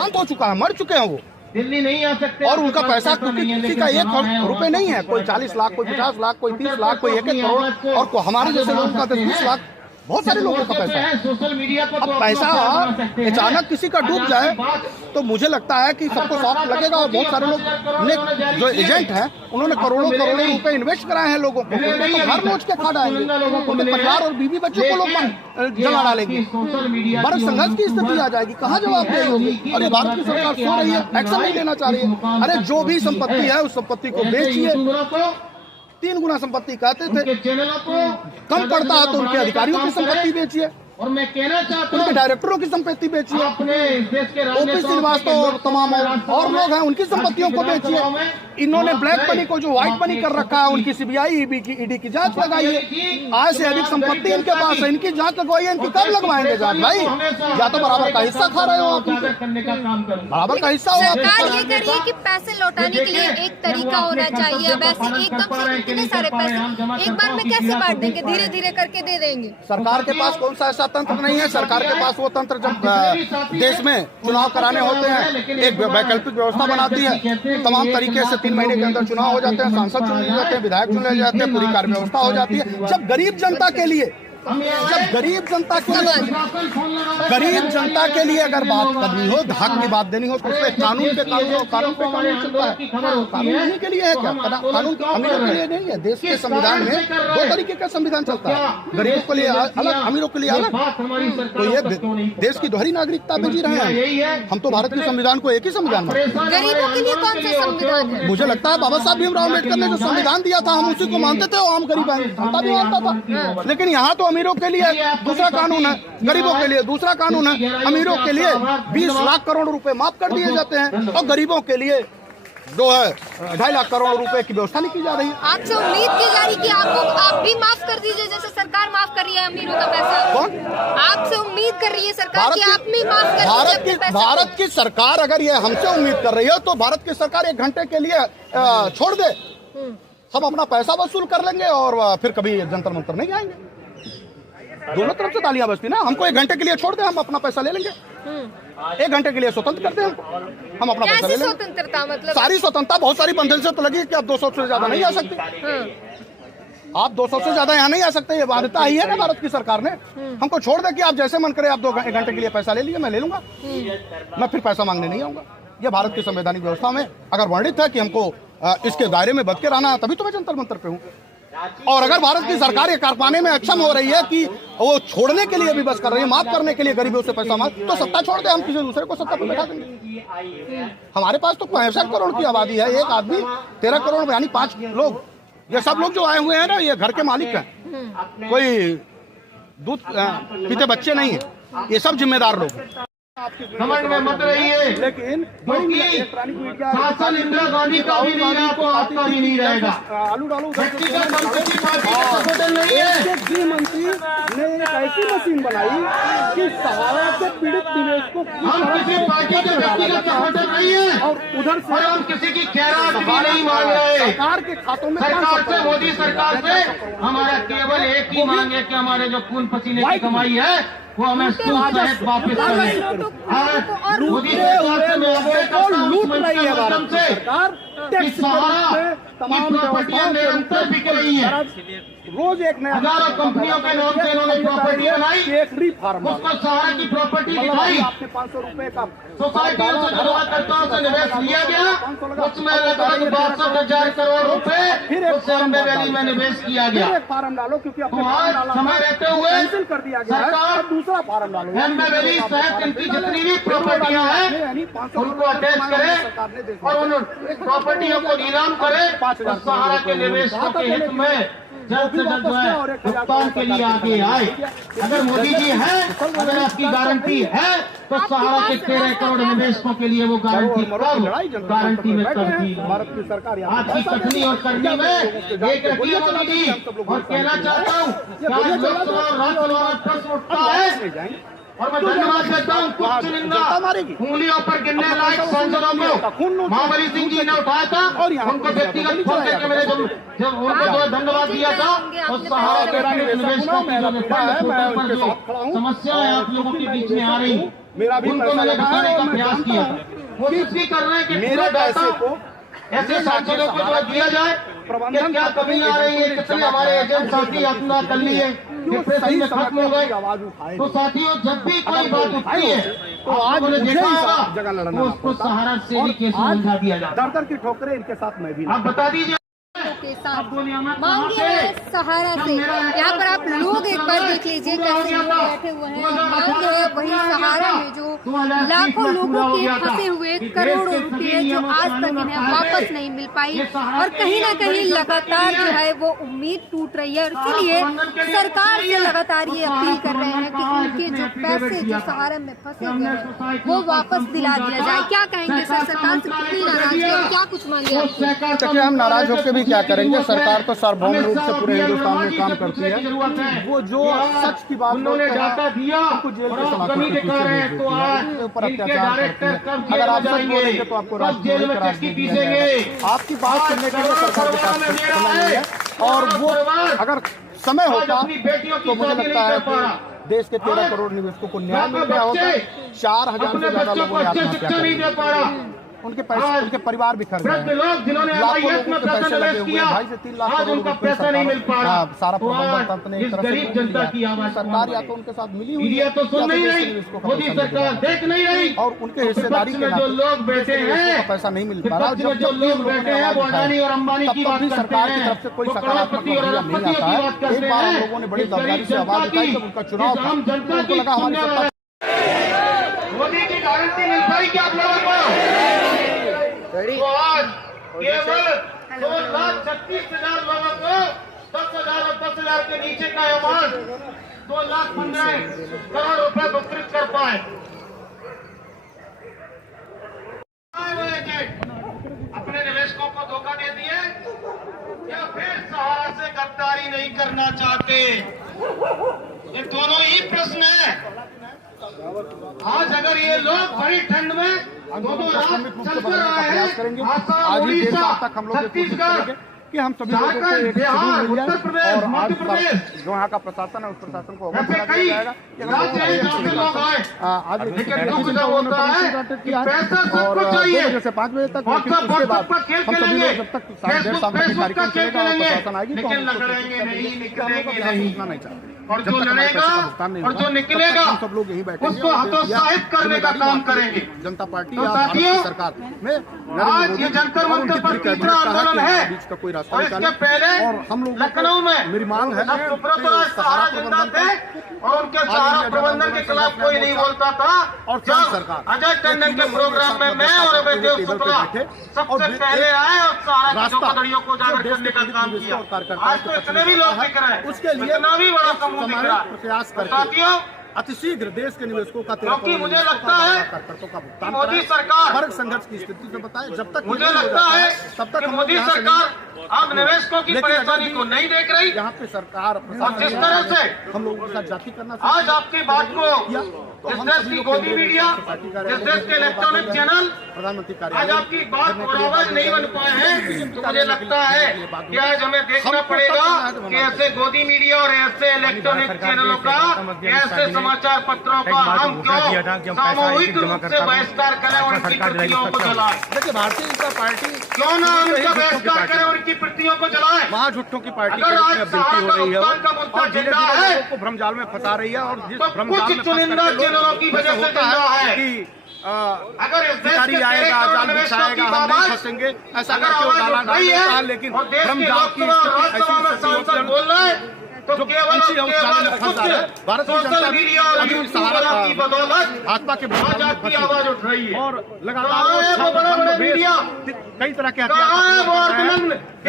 शांत हो चुका है, मर चुके हैं वो। दिल्ली नहीं आ सकते और उनका पैसा किसी का 1 रुपए नहीं है, कोई 40 लाख, कोई 50 लाख, कोई 30 लाख, कोई 1-1 करोड़, और हमारे जैसे लोगों का 10-20 लाख, बहुत सारे लोगों का पैसा है। सोशल मीडिया पर अब पैसा अचानक किसी का डूब जाए तो मुझे लगता है कि सबको शॉक लगेगा। और बहुत सारे लोग ने जो एजेंट हैं उन्होंने करोड़ों रुपए इन्वेस्ट कराए हैं लोगों को, उनको तो घर नोच के खा डालेंगे, उनके परिवार और बीवी बच्चों को लोग जला डालेंगे, बड़ा संघर्ष की स्थिति आ जाएगी। कहाँ जवाबदेही होगी? और ये भारत की सरकार सो रही है, एक्शन नहीं लेना चाह रही है। अरे जो भी संपत्ति है उस संपत्ति को बेचिए, 3 गुना संपत्ति कहते थे, कम पड़ता है तो उनके अधिकारियों की संपत्ति बेचिए, और मैं कहना चाहता हूँ उनके डायरेक्टरों की संपत्ति बेचिए, ओपी श्रीवास्तव और तमाम और लोग हैं उनकी संपत्तियों को बेचिए। इन्होंने ब्लैक मनी को जो व्हाइट मनी कर रखा है उनकी सीबीआई ईडी की जांच लगाइए। आय से अधिक संपत्ति इनके पास है, इनकी जांच लगवाइए। इनकी कब लगवाएंगे जांच भाई? या तो बराबर का हिस्सा खा रहे हो आप, बराबर का हिस्सा हो। सरकार ये कर रही है कि पैसे लौटाने के लिए एक तरीका होना चाहिए। अब ऐसे एकदम से इतने सारे पैसे एक बार में कैसे बांट देंगे? धीरे धीरे करके दे देंगे। सरकार के पास कौन सा ऐसा तंत्र नहीं है? सरकार के पास वो तंत्र जब देश में चुनाव कराने होते हैं एक वैकल्पिक व्यवस्था बनाती है, तमाम तरीके से 3 महीने के अंदर चुनाव हो जाते हैं, सांसद चुन लिए जाते हैं, विधायक चुन लिए जाते हैं, पूरी कार्य व्यवस्था हो जाती है। जब गरीब जनता के लिए अगर बात करनी हो, हक की बात देनी हो तो उसमें कानून पे कानून चलता है। कानून इन्हीं के लिए है क्या? कानून अमीरों के लिए नहीं है। देश के संविधान में 2 तरीके का संविधान चलता है, गरीबों के लिए अलग, अमीरों के लिए अलग। तो ये देश की दोहरी नागरिकता में जी रहे हैं हम तो। भारत के संविधान को एक ही संविधान में, गरीबों के लिए कौन सा संविधान है? मुझे लगता है बाबा साहब भीमराव अम्बेडकर ने जो संविधान दिया था हम उसी को मानते थे, आम गरीब जनता भी मानता था। लेकिन यहाँ तो अमीरों के लिए दूसरा कानून है, गरीबों के लिए दूसरा कानून है। अमीरों के लिए 20 लाख करोड़ रुपए माफ कर दिए जाते हैं और गरीबों के लिए जो है 2.5 लाख करोड़ रुपए की व्यवस्था नहीं की जा रही है। आपसे उम्मीद की जा रही कि आप भी माफ कर दीजिए जैसे सरकार माफ कर रही है अमीरों का पैसा। कौन आपसे उम्मीद कर रही है सरकार कि आप भी माफ कर दीजिए? भारत की सरकार अगर ये हमसे उम्मीद कर रही है तो भारत की सरकार 1 घंटे के लिए छोड़ दे, हम अपना पैसा वसूल कर लेंगे और फिर कभी जंतर मंतर नहीं आएंगे। दोनों तरफ से तालियां बजती ना। हमको 1 घंटे के लिए छोड़ दे, हम अपना पैसा ले लेंगे। 1 घंटे के लिए स्वतंत्र कर दे हम अपना पैसा ले लेंगे। स्वतंत्रता मतलब सारी स्वतंत्रता बहुत सारी बंधन से तो लगी कि अब 200 से ज्यादा नहीं आ सकती। आप 200 से ज्यादा यहाँ नहीं आ सकते, ये बाध्यता ही है ना भारत की सरकार ने। हमको छोड़ दे कि आप जैसे मन करे आप 1 घंटे के लिए पैसा ले लीजिए, मैं ले लूंगा, मैं फिर पैसा मांगने नहीं आऊंगा। ये भारत की संवैधानिक व्यवस्था में अगर वर्णित है कि हमको इसके दायरे में बच के रहना, तभी तो मैं जंतर मंतर पे हूँ। और अगर भारत की सरकार ये कर पाने में अक्षम हो रही है कि वो छोड़ने के लिए भी बस कर रही है, माफ करने के लिए गरीबों से पैसा मांग, तो सत्ता छोड़ दे, हम किसी दूसरे को सत्ता पर बैठा देंगे। हमारे पास तो 65 करोड़ की आबादी है, एक आदमी 13 करोड़ यानी 5 लोग, ये सब लोग जो आए हुए हैं ना ये घर के मालिक हैं, कोई दूध पीते बच्चे नहीं है, ये सब जिम्मेदार लोग हैं। समझ में मत रहिए, लेकिन शासन इंदिरा गांधी का भी नहीं, आपको आपका भी नहीं रहेगा। आलू डालू व्यक्तिगत संपत्ति पार्टी का संगठन नहीं है। गृह मंत्री ने एक ऐसी मशीन बनाई कि सहारा से पीड़ित निवेशकों हम किसी पार्टी के व्यक्तिगत संगठन नहीं है और उधर से हम किसी की खैरात भी नहीं मांग रहे। सरकार के खातों में सरकार से, मोदी सरकार से हमारा केवल एक ही मांग है कि हमारे जो खून पसीने की कमाई है वो हमें सूद सहित वापस करें। मोदी सरकार से मैं अपने लूट रही है भारत की सरकार, सहारा की प्रॉपर्टियां निरंतर बिक रही है। रोज एक नया हजारों कंपनियों के नाम से इन्होंने प्रॉपर्टी बनाई, एक फार्म उसको सहारा की प्रॉपर्टी दिखाई, आपने 500 रुपए का सोसाइटियों से धर्माकर्ताओं से निवेश लिया गया, उसमें लगभग 62,000 करोड़ रुपए उस एम्बे वैली में निवेश किया गया। फार्म डालो क्योंकि समय रहते हुए कैंसिल कर दिया गया सरकार दूसरा फार्म डालो। एम्बे वैली सहित इनकी जितनी भी प्रॉपर्टियां हैं उनको अटैच करे और उन प्रॉपर्टियों को नीलाम करे और सहारा के निवेशकों के हित में जल्द से जल्द जो है भुगतान के लिए आगे आए। अगर मोदी जी हैं, अगर आपकी गारंटी है तो सहारा के 13 करोड़ निवेशकों के लिए वो गारंटी गारंटी में करती भारत की सरकार आज की कथनी और करनी में एक रखिए मोदी जी। और कहना चाहता हूँ प्रश्न उठता है और मैं धन्यवाद देता हूँ कुछ चुनिंदा उंगलियों पर गिनने लायक सांसदों को महाबली सिंह जी ने उठाया था और उनको व्यक्तिगत फोन करके मैंने जब उनको जो धन्यवाद दिया था और सहारा निवेशकों की समस्याएं आप लोगों के बीच में आ रही उनको मैंने बताने का प्रयास किया था। कोशिश भी कर रहे हैं कि मेरा पैसे को ऐसे सांसदों को जो दिया जाए कि क्या कमी आ रही है, कितने हमारे एजेंट साथी अपना कर लिए डिप्रेशन में खत्म हो गए। तो साथियों जब भी कोई बात उठती है तो आज उन्हें देखा होगा तो उसको सहारा से भी केस उलझा दिया जाता है। दर की ठोकरें इनके साथ मैं भी आप बता दीजिए के साथ मांगे है सहारा से। यहाँ पर आप लोग एक बार देख लीजिए कैसे लोग बैठे हुए हैं। मांग है वही सहारा में जो लाखों लोगों के फंसे हुए करोड़ों रुपए जो आज तक इन्हें वापस नहीं मिल पाई और कहीं न कहीं लगातार जो है वो उम्मीद टूट रही है। और इसीलिए सरकार से लगातार ये अपील कर रहे हैं कि उनके जो पैसे जो सहारा में फंसे हुए हैं वो वापस दिला दिया जाए। क्या कहेंगे सर, सरकार से कितनी नाराजगी है, क्या कुछ मांगे? देखिए हम नाराज होकर भी क्या करेंगे, सरकार तो सार्वभौम रूप से पूरे हिंदुस्तान में काम करती है। वो जो सच की बात उन्होंने जाता दिया उनको जेल के सलाखों के पीछे ऊपर अत्याचार करती है। अगर आप सच बोलेंगे तो आपको राष्ट्रीय करार दीजिए। आपकी बात करने के लिए सरकार के पास समय नहीं है और वो अगर समय होता तो मुझे लगता है कि देश के 13 करोड़ निवेशकों को न्याय मिल गया होगा। 4000 से ज्यादा लोगों ने आत्महत्या कर उनके पैसे उनके परिवार बिखर गए। जिन्होंने लाखों लोगों के पैसे लगे हुए 2.5 से 3 लाख करोड़ उनका पैसा नहीं मिल पा रहा। सारा प्रबंधन तंत्र ने एक तरफ गरीब जनता की आवाज सरकार या तो उनके साथ मिली हुई है तो सुन नहीं रही, मोदी है सरकार देख नहीं रही और उनके हिस्सेदारी के जो लोग बैठे हैं पैसा नहीं मिल पा रहा। जो लोग बैठे हैं वो अडानी और अंबानी की बात करते सरकार की तरफ से कोई सकारात्मक नतीजा नहीं आता है। एक बार हम लोगों ने बड़ी जवाबदारी से आवाज उठाई जब उनका चुनाव था, उनको लगा हमारी मोदी की गारंटी मिल पाई क्या आप लोगों को? तो आज केवल 2,36,000 लोगों को 10,000 और 10,000 के नीचे का अमाउंट 2,15 करोड़ रुपए वितरित कर पाए। अपने निवेशकों को धोखा दे दिए या फिर सहारा से गद्दारी नहीं करना चाहते? ये दोनों ही प्रश्न है। आज अगर ये लोग बड़ी ठंड में दोनों रात चलते रहे हैं, आसाम, उड़ीसा, छत्तीसगढ़ कि हम सभी लोगों को एक बिहार, उत्तर प्रदेश, मध्य प्रदेश जो यहाँ का प्रशासन है उस प्रशासन को ऐसे कई राज्य हैं जहाँ से लोग आए। आज लेकिन दुख जब होता है कि पैसा सबको चाहिए, जैसे 5 बजे तक उसके बाद हम सभी लोग जब तक 1:30 बजे कार्यक्रम चलेगा और प्रशासन आएगी तो लेकिन लड़ेंगे नहीं, निकलेंगे नहीं चाहते और जो लड़ेगा और जो निकलेगा सब लोग यही बैठे उसको हतोत्साहित करने का काम करेंगे। जनता पार्टी तो साथियों सरकार में आज ये जंतर मंतर पर तीसरा आंदोलन है बीच का कोई रास्ता और इसके पहले और हम लोग लखनऊ में मेरी मांग है सहारा जिंदा थे और उनके सहारा प्रबंधन के खिलाफ कोई नहीं बोलता था। और सरकार अजय टंडन के प्रोग्राम में मैं और अभयदेव शुक्ला सबसे पहले आए और सहारा की धोखाधड़ियों को उजागर करने का काम किया। आज तो इतने भी लोग दिख रहे हैं, उसके लिए इतना भी बड़ा समूह दिख रहा है। प्रयास करके साथियों अतिशीघ्र देश के निवेशकों का क्योंकि मुझे लगता है करतों का भुगतान मोदी सरकार वर्ग संघर्ष की स्थिति से बताए जब तक मुझे लगता है तब तक कि मोदी सरकार अब निवेशकों की परेशानी को नहीं देख रही। यहाँ पे सरकार और जिस तरह से हम लोगों के साथ जाति करना आज आपकी बात को जिस देश की गोदी मीडिया, जिस देश के इलेक्ट्रॉनिक चैनल प्रधानमंत्री आज आपकी बात पर आवाज नहीं बन पाए हैं तो मुझे लगता है कि आज हमें देखना पड़ेगा कि ऐसे गोदी मीडिया और ऐसे इलेक्ट्रॉनिक चैनलों का, ऐसे समाचार पत्रों का हम क्यों सामूहिक रूप से बहिष्कार करें और उनकी प्रतियों को जलाएं। देखिए भारतीय जनता पार्टी क्यों ना उनका बहिष्कार करें और उनकी प्रतियों को जलाएं। महाझुट्ठों की पार्टी अगर आज सहारा का उत्थान का मुद्दा जिंदा है को भ्रमजाल में फंसा रही है और जिस तो कुछ चुनिंदा चैनलों की वजह से जिंदा है कि अगर इस देश के आएगा जाल बिछाएगा हम नहीं फंसेंगे ऐसा करके वो गाला डाल देता है। लेकिन भ्रमजाल की सांसद बोल रहे हैं तो केवल भारत की जनता भी सहारा की बदौलत भाजपा के आज आपकी आवाज उठ रही है और लगातार मीडिया कई तरह के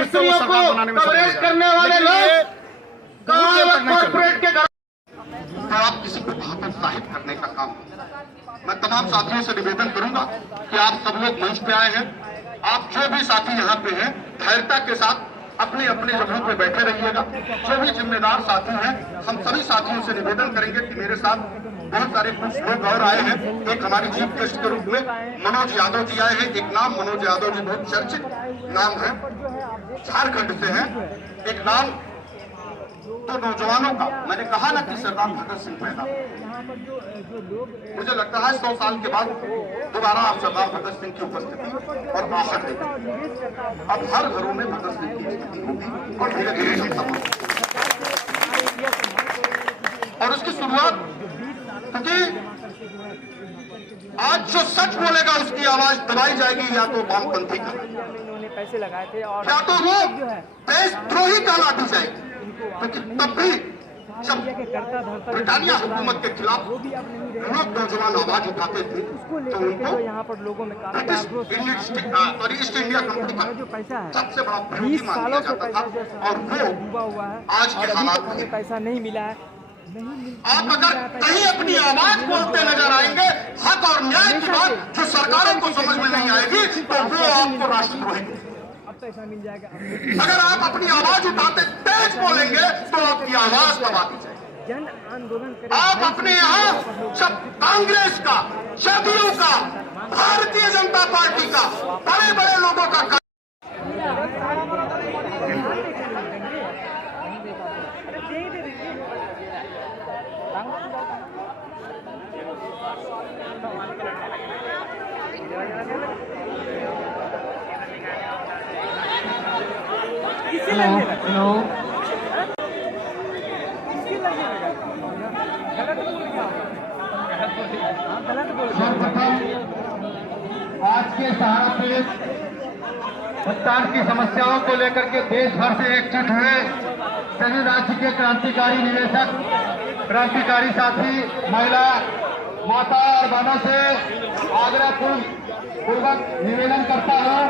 स्त्रियों को कवरेज करने वाले लोग कॉर्पोरेट के आप किसी को हतोत्साहित करने का काम। मैं तमाम साथियों से निवेदन करूंगा कि आप सब लोग मंच पे आए हैं, आप जो भी साथी यहाँ पे हैं धैर्यता के साथ अपनी अपनी जगहों पे बैठे रहिएगा। जो भी जिम्मेदार साथी हैं हम सभी साथियों से निवेदन करेंगे कि मेरे साथ बहुत सारे कुछ लोग और आए हैं। एक हमारे चीफ गेस्ट के रूप में मनोज यादव जी आए हैं। एक नाम मनोज यादव जी बहुत चर्चित नाम है, झारखंड से है। एक नाम तो नौजवानों का, मैंने कहा ना कि सरदार भगत सिंह पैदा, मुझे लगता है 100 साल के बाद दोबारा आप सरदार भगत सिंह की उपस्थिति और आहट देखेंगे। अब हर घरों में भगत सिंह की स्थिति होगी और धीरे धीरे सब होगी। और उसकी शुरुआत, क्योंकि आज जो सच बोलेगा उसकी आवाज दबाई जाएगी, या तो वामपंथी का, पैसे लगाए थे और या तो वो देशद्रोही कहला दी जाएगी। क्योंकि तब भी जब ब्रिटानिया हुकूमत के खिलाफ लोग नौजवान आवाज उठाते थे तो उनको यहाँ पर लोगों में ब्रिटिश ईस्ट इंडिया कंपनी का सबसे बड़ा विरोधी मान लिया जाता था। और वो आज के हालात में पैसा नहीं मिला है। आप अगर कहीं अपनी आवाज बोलते नजर आएंगे हक और न्याय की बात जो सरकारों को समझ में नहीं आएगी, तो वो आपको राष्ट्रद्रोही। पैसा मिल जाएगा। अगर आप अपनी आवाज उठाते तेज बोलेंगे तो आपकी आवाज दबा दी जाएगी। जन आंदोलन आप अपने यहाँ जब कांग्रेस का, जदयू का, भारतीय जनता पार्टी का, बड़े बड़े लोगों का आज के सहारा प्रेस भुगतान की समस्याओं को लेकर के देश भर से एकजुट हुए सभी राज्य के क्रांतिकारी निवेशक, क्रांतिकारी साथी, महिला, माता और बहनों से आग्रह पूर्वक निवेदन करता हूँ,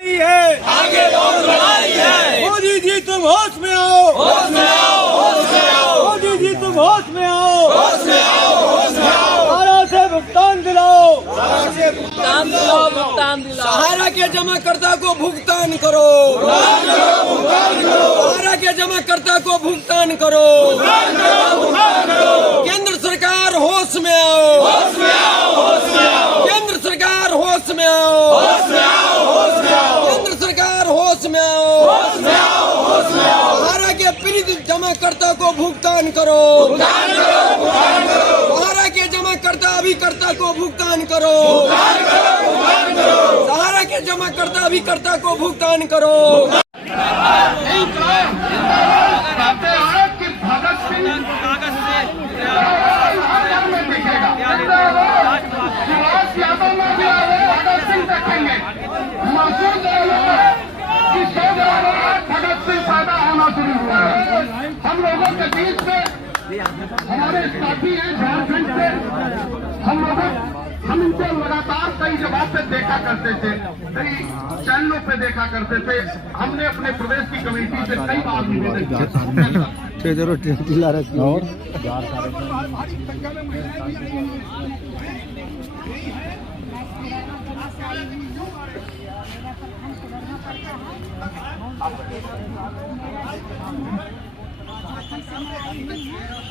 आगे बहुत लड़ाई है। मोदी जी तुम होश में आओ, होश में आओ, होश में आओ। मोदी जी तुम होश में आओ, होश में आओ, होश में आओ। सहारा से भुगतान दिलाओ, सहारा से भुगतान दिलाओ, भुगतान दिलाओ। सहारा के जमाकर्ता को भुगतान करो, भुगतान करो, भुगतान करो। सहारा के जमाकर्ता को भुगतान करो, भुगतान करो, भुगतान करो। केंद्र सरकार होश में आओ, होश में आओ, होश में आओ। केंद्र सरकार होश में आओ, होश में आओ, होश में आओ। केंद्र सरकार होश में आओ, होश में आओ, होश में आओ। सहारा के पीड़ित जमाकर्ता को भुगतान करो, भुगतान करो, भुगतान करो। सहारा के जमाकर्ता अभिकर्ता को भुगतान करो, भुगतान करो, भुगतान करो। सहारा के जमाकर्ता अभिकर्ता को भुगतान करो। कहते हैं कि भगत सिंह दिखेगा, शिवराज यादव में भी भगत सिंह देखेंगे। महसूस कि 100 भगत सिंह पैदा होना शुरू हुआ है। हम लोगों के बीच में हमारे साथी हैं झारखंड से, हम इनको लगातार कई जगह पे देखा करते थे, कई चैनलों पे देखा करते थे। हमने अपने प्रदेश की कमेटी से कई बार निवेदन किया और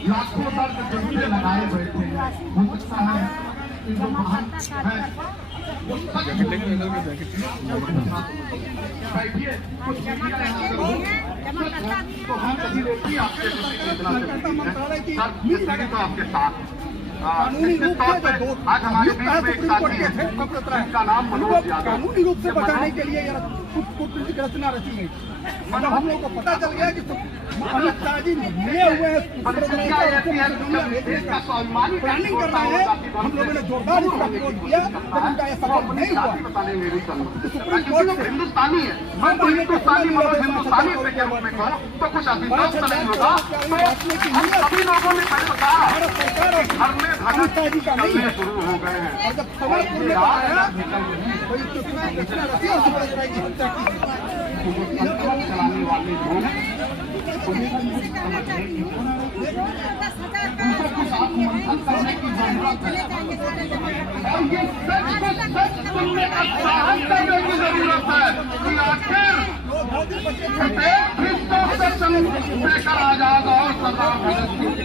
लाखों दर्द जमीने लगाए बैठे हैं। हो सकता है कि जो महान है बैठिए कुछ तो हम कभी रोकी आपके तो आपके साथ आज हमारे बीच में एक साथी है जिसका नाम मनोज यादव। कानूनी रूप से बचाने के लिए कूटनीतिक रचना रची गई। मतलब हम लोग को पता चल गया कि अमित शाह जी मिले हुए हैं, प्लानिंग कर रहे हैं। हम लोगों ने जोरदार इसका विरोध किया, लेकिन उनका ऐसा नहीं हुआ। सुप्रीम कोर्ट से हिंदुस्तानी है, मैं तो हिंदुस्तानी मनोज हिंदुस्तानी पे के रूप में कहूँ तो कुछ अभिमान नहीं होगा। हम सभी लोगों ने पहले बताया घर में अमित शाह जी का नहीं है। शुरू हो गए हैं और जब सवाल पूछने का आया तो रचना रची और सुभाष राय की हत्या की। चलाने वाले लोग उनको कुछ आत्ममंथन करने की जरूरत है और ये सच सुनने का साहस करने की जरूरत है कि आखिर प्रत्येक हिस्सों से चंद्रशेखर आजाद और सरदार भगत सिंह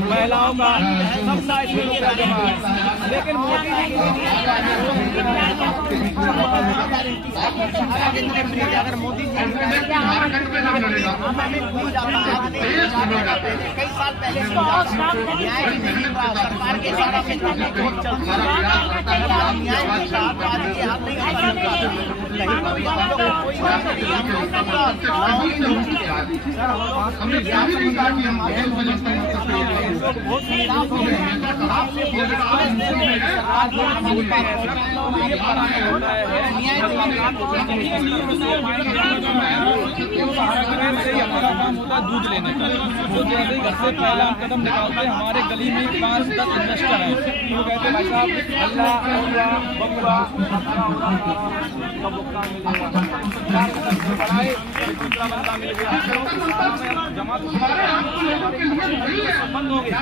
महिलाओं का सबका इसमें रुपया जमा है, लेकिन मोदी जी अगर मोदी जी झारखंड में नहीं लड़ेगा, देश लड़ेगा। कई साल पहले न्याय भी नहीं मिल रहा, सरकार के सारा में बहुत चल रहा है, न्याय के साथ आज के हाथ नहीं हमने क्या भी नहीं कहा कि हम देश में जनता दूध लेने का वो जैसे ही घर से पहला कदम निकालते हमारे गली में 5-10 इन्वेस्टर हैं, वो कहते भाई साहब अल्लाह बबुआ बढ़ाए, दूसरा बंदा मिल गया जमा बंद हो गया।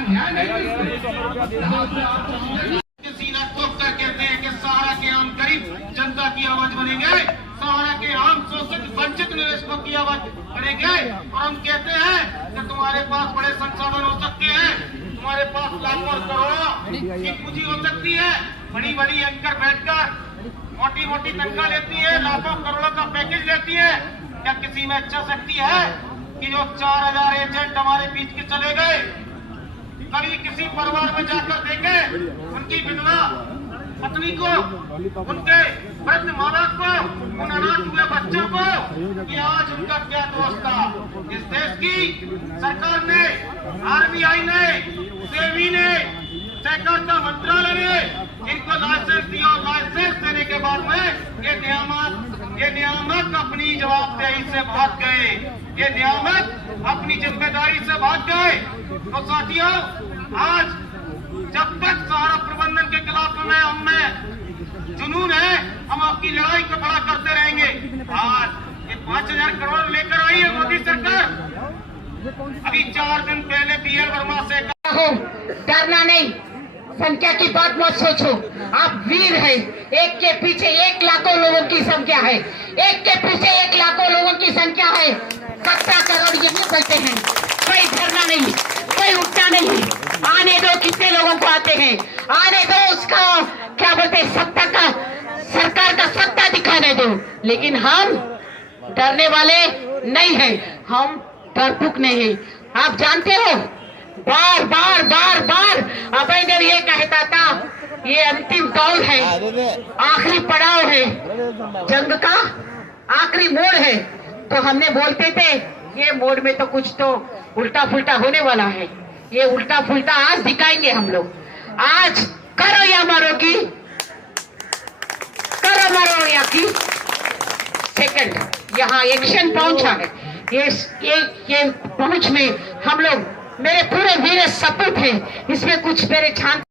सीना ठोक कर कहते हैं कि सहारा के आम गरीब जनता की आवाज बनेंगे, सहारा के आम शोषित वंचित निवेशकों की आवाज बनेंगे। और हम कहते हैं कि तुम्हारे पास बड़े संसाधन हो सकते हैं, तुम्हारे पास लाखों और करोड़ों की पूंजी हो सकती है, बड़ी बड़ी एंकर बैठकर मोटी मोटी तनख्वाह लेती है, लाखों करोड़ों का पैकेज लेती है। क्या किसी में इच्छा शक्ति है कि जो 4000 एजेंट हमारे बीच के चले गए, कभी किसी परिवार में जाकर देखें उनकी विधवा पत्नी को, उनके वृद्ध माँ बाप को, उन अनाथ हुए बच्चों को, कि आज उनका क्या दोष था। इस देश की सरकार ने, आरबीआई ने, सेबी ने, सहकारिता मंत्रालय ने इनको लाइसेंस दिया और लाइसेंस देने के बाद में ये नियामक अपनी जवाबदेही से भाग गए, ये नियामक अपनी जिम्मेदारी से भाग गए। तो साथियों, आज जब तक सहारा प्रबंधन के खिलाफ हमें जुनून है, हम आपकी लड़ाई को बड़ा करते रहेंगे। आज ये 5000 करोड़ लेकर आई है मोदी सरकार। अभी 4 दिन पहले बीएल वर्मा से हो, डरना नहीं, संख्या की बात मत सोचो, आप वीर हैं। एक के पीछे 1 लाखों लोगों की संख्या है, एक के पीछे 1 लाखों लोगों की संख्या है। 17 करोड़ ये निकलते हैं, कोई डरना नहीं, कोई उठना नहीं। आने दो, कितने लोगों को आते हैं, आने दो, उसका क्या बोलते हैं, सत्ता का, सरकार का सत्ता दिखाने दो। लेकिन हम डरने वाले नहीं हैं, हम डरपुक नहीं हैं। आप जानते हो, बार बार बार बार अभय देव ये कहता था, ये अंतिम दौर है, आखिरी पड़ाव है, जंग का आखिरी मोड़ है। तो हमने बोलते थे ये मोड़ में तो कुछ तो उल्टा फुल्टा होने वाला है, ये उल्टा फुल्टा आज दिखाएंगे हम लोग। आज करो या मरो की, करो मरो या की सेकंड यहाँ एक्शन पहुंचा है। ये पहुंच में हम लोग, मेरे पूरे वीर सपूत हैं, इसमें कुछ मेरे छान